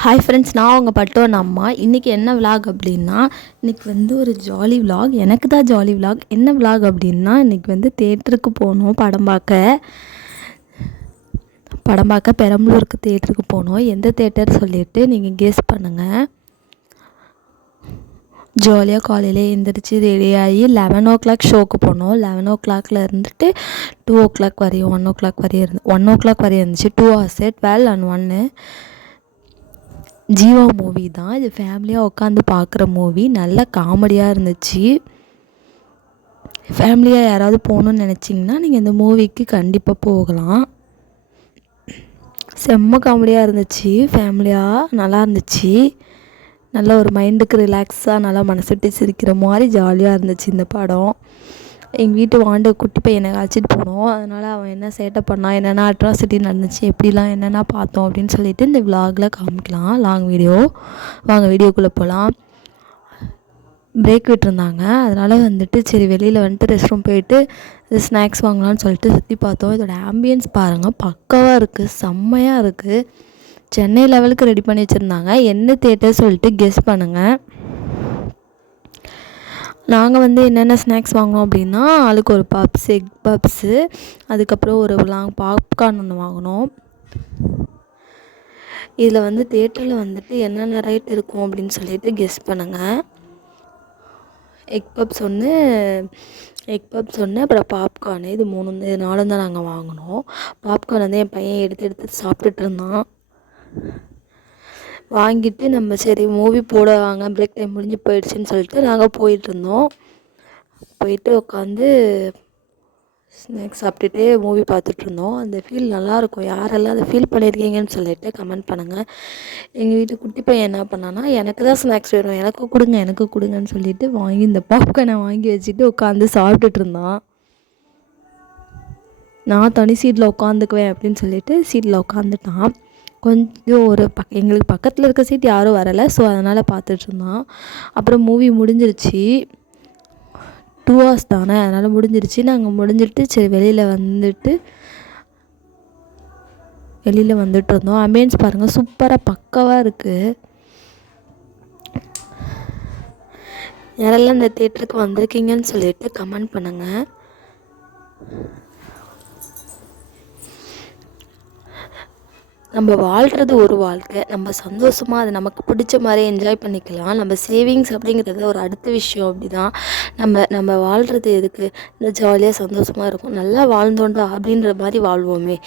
Hi friends, நான் உங்கள் பட்டோன் அம்மா. இன்றைக்கி என்ன விலாக் அப்படின்னா, இன்றைக்கி வந்து ஒரு ஜாலி விலாக். எனக்கு தான் ஜாலி விலாக். என்ன விலாக் அப்படின்னா, இன்றைக்கி வந்து தேட்டருக்கு போனோம். படம் பார்க்க பெரம்பலூருக்கு தேட்டருக்கு போனோம். எந்த தேட்டர் சொல்லிவிட்டு நீங்கள் கெஸ் பண்ணுங்கள். ஜாலியாக காலையில் எழுந்திரிச்சி ரெடியாகி 11 ஷோக்கு போனோம். 11 இருந்துட்டு 2 வரையும் 1 வரையும் 1 வரையும் இருந்துச்சு. 2 hours 12 and 1 ஜீவா மூவி தான் இது. ஃபேமிலியாக உட்காந்து பார்க்குற மூவி. நல்ல காமெடியாக இருந்துச்சு. ஃபேமிலியாக யாராவது போகணுன்னு நினச்சிங்கன்னா நீங்கள் இந்த மூவிக்கு கண்டிப்பாக போகலாம். செம்ம காமெடியாக இருந்துச்சு. ஃபேமிலியாக நல்லா இருந்துச்சு. நல்ல ஒரு மைண்டுக்கு ரிலாக்ஸாக நல்லா மனசு விட்டு சிரிக்கிற மாதிரி ஜாலியாக இருந்துச்சு இந்த படம். எங்கள் வீட்டு குட்டி பையனை அழைச்சிட்டு போனோம். அதனால் அவன் என்ன சேட்டை பண்ணான், என்னென்ன அட்ராசிட்டி நடந்துச்சு, எப்படிலாம் என்னென்ன பார்த்தோம் அப்படின்னு சொல்லிட்டு இந்த விலாகில் காமிக்கலாம். Long video. வாங்க வீடியோக்குள்ளே போகலாம். பிரேக் விட்டுருந்தாங்க. அதனால் வந்துட்டு சரி வெளியில் வந்துட்டு ரெஸ்ட் ரூம் போயிட்டு ஸ்நாக்ஸ் வாங்கலாம்னு சொல்லிட்டு சுற்றி பார்த்தோம். இதோட ஆம்பியன்ஸ் பாருங்கள், பக்காவாக இருக்குது, செம்மையாக இருக்குது. சென்னை லெவலுக்கு ரெடி பண்ணி வச்சுருந்தாங்க. என்ன தேட்டர் சொல்லிட்டு கெஸ் பண்ணுங்கள். நாங்கள் வந்து என்னென்ன ஸ்நாக்ஸ் வாங்கினோம் அப்படின்னா, அதுக்கு ஒரு பப்ஸ், எக் பப்ஸு, அதுக்கப்புறம் ஒரு லாங் பாப்கார்ன் ஒன்று வாங்கினோம். இதில் வந்து தேட்டரில் வந்துட்டு என்னென்ன ரேட் இருக்கும் அப்படின்னு சொல்லிட்டு கெஸ் பண்ணுங்கள். எக் பப்ஸ் ஒன்று, அப்புறம் பாப்கார்னு, இது 4 தான் நாங்கள் வாங்கினோம். பாப்கார்ன் வந்து என் பையன் எடுத்து சாப்பிட்டுட்டு இருந்தான். வாங்கிட்டு நம்ம சரி மூவி போடுவாங்க, பிரேக் டைம் முடிஞ்சு போயிடுச்சுன்னு சொல்லிட்டு நாங்கள் போயிட்டுருந்தோம். போயிட்டு உட்காந்து ஸ்நாக்ஸ் சாப்பிட்டுட்டு மூவி பார்த்துட்ருந்தோம். அந்த ஃபீல் நல்லாயிருக்கும். யாரெல்லாம் அதை ஃபீல் பண்ணியிருக்கீங்கன்னு சொல்லிட்டு கமெண்ட் பண்ணுங்கள். எங்கள் வீட்டு குட்டி பையன் என்ன பண்ணான்னா, எனக்கு தான் ஸ்நாக்ஸ் வேணும், எனக்கு கொடுங்கன்னு சொல்லிட்டு வாங்கி இந்த பாப்கார்னை வாங்கி வச்சுட்டு உட்காந்து சாப்பிட்டுட்ருந்தான். நான் தனி சீட்டில் உட்காந்துக்குவேன் அப்படின்னு சொல்லிட்டு சீட்டில் உட்காந்துட்டான். கொஞ்சம் எங்களுக்கு பக்கத்தில் இருக்க சீட் யாரும் வரலை. ஸோ அதனால் பார்த்துட்ருந்தான். அப்புறம் மூவி முடிஞ்சிருச்சு. 2 hours தானே, அதனால் முடிஞ்சிருச்சு. நாங்கள் முடிஞ்சிட்டு சரி வெளியில் வந்துட்டு இருந்தோம். ஆம்பியன்ஸ் பாருங்கள், சூப்பராக பக்காவாக இருக்குது. யாரெல்லாம் இந்த தேட்டருக்கு வந்திருக்கீங்கன்னு சொல்லிட்டு கமெண்ட் பண்ணுங்கள். நம்ம வாழ்கிறது ஒரு வாழ்க்கை. நம்ம சந்தோஷமாக அதை நமக்கு பிடிச்ச மாதிரி என்ஜாய் பண்ணிக்கலாம். நம்ம சேவிங்ஸ் அப்படிங்கிறது ஒரு அடுத்த விஷயம். அப்படி தான் நம்ம வாழ்கிறது எதுக்கு, இந்த ஜாலியாக சந்தோஷமாக இருக்கும், நல்லா வாழ்ந்தோண்டா அப்படின்ற மாதிரி வாழ்வோமே.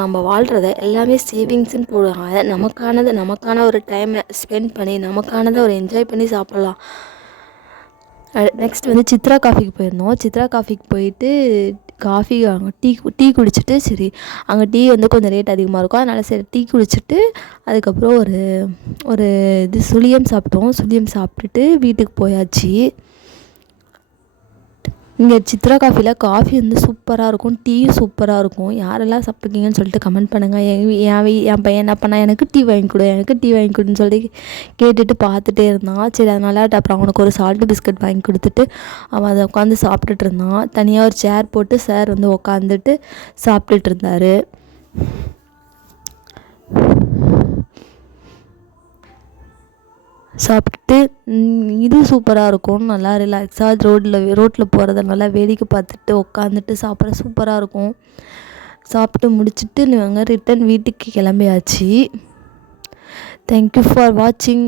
நம்ம வாழ்கிறத எல்லாமே சேவிங்ஸ்ன்னு போடுவாங்க. நமக்கான ஒரு டைமை ஸ்பெண்ட் பண்ணி நமக்கானதை ஒரு என்ஜாய் பண்ணி சாப்பிட்லாம். நெக்ஸ்ட் வந்து சித்ரா காஃபிக்கு போயிருந்தோம். சித்ரா காஃபிக்கு போயிட்டு அங்கே டீ குடிச்சிட்டு, சரி அங்கே டீ வந்து கொஞ்சம் ரேட் அதிகமாக இருக்கும், அதனால் சரி டீ குடிச்சிட்டு அதுக்கப்புறம் ஒரு சுழியம் சாப்பிட்டுட்டு வீட்டுக்கு போயாச்சு. இங்கே சித்ரா காஃபியில் காஃபி வந்து சூப்பராக இருக்கும், டீயும் சூப்பராக இருக்கும். யாரெல்லாம் சாப்பிட்ருக்கீங்கன்னு சொல்லிட்டு கமெண்ட் பண்ணுங்கள். என் பையன் என்ன பண்ணால் எனக்கு டீ வாங்கி கொடுன்னு சொல்லி கேட்டுட்டு பார்த்துட்டே இருந்தான். சரி அதனால் அப்புறம் அவனுக்கு ஒரு சால்ட்டு பிஸ்கட் வாங்கி கொடுத்துட்டு அவன் அதை உட்காந்து சாப்பிட்டுட்டு இருந்தான். தனியாக ஒரு சேர் போட்டு சார் வந்து உட்காந்துட்டு சாப்பிட்டுட்டு இருந்தார். சாப்பிட்டுட்டு இது சூப்பராக இருக்கும், நல்லா ரிலாக்ஸாக ரோட்டில் போகிறத நல்லா வேடிக்கை பார்த்துட்டு உட்காந்துட்டு சாப்பிட சூப்பராக இருக்கும். சாப்பிட்டு முடிச்சுட்டு நாங்கள் ரிட்டன் வீட்டுக்கு கிளம்பியாச்சு. தேங்க்யூ ஃபார் வாட்சிங்.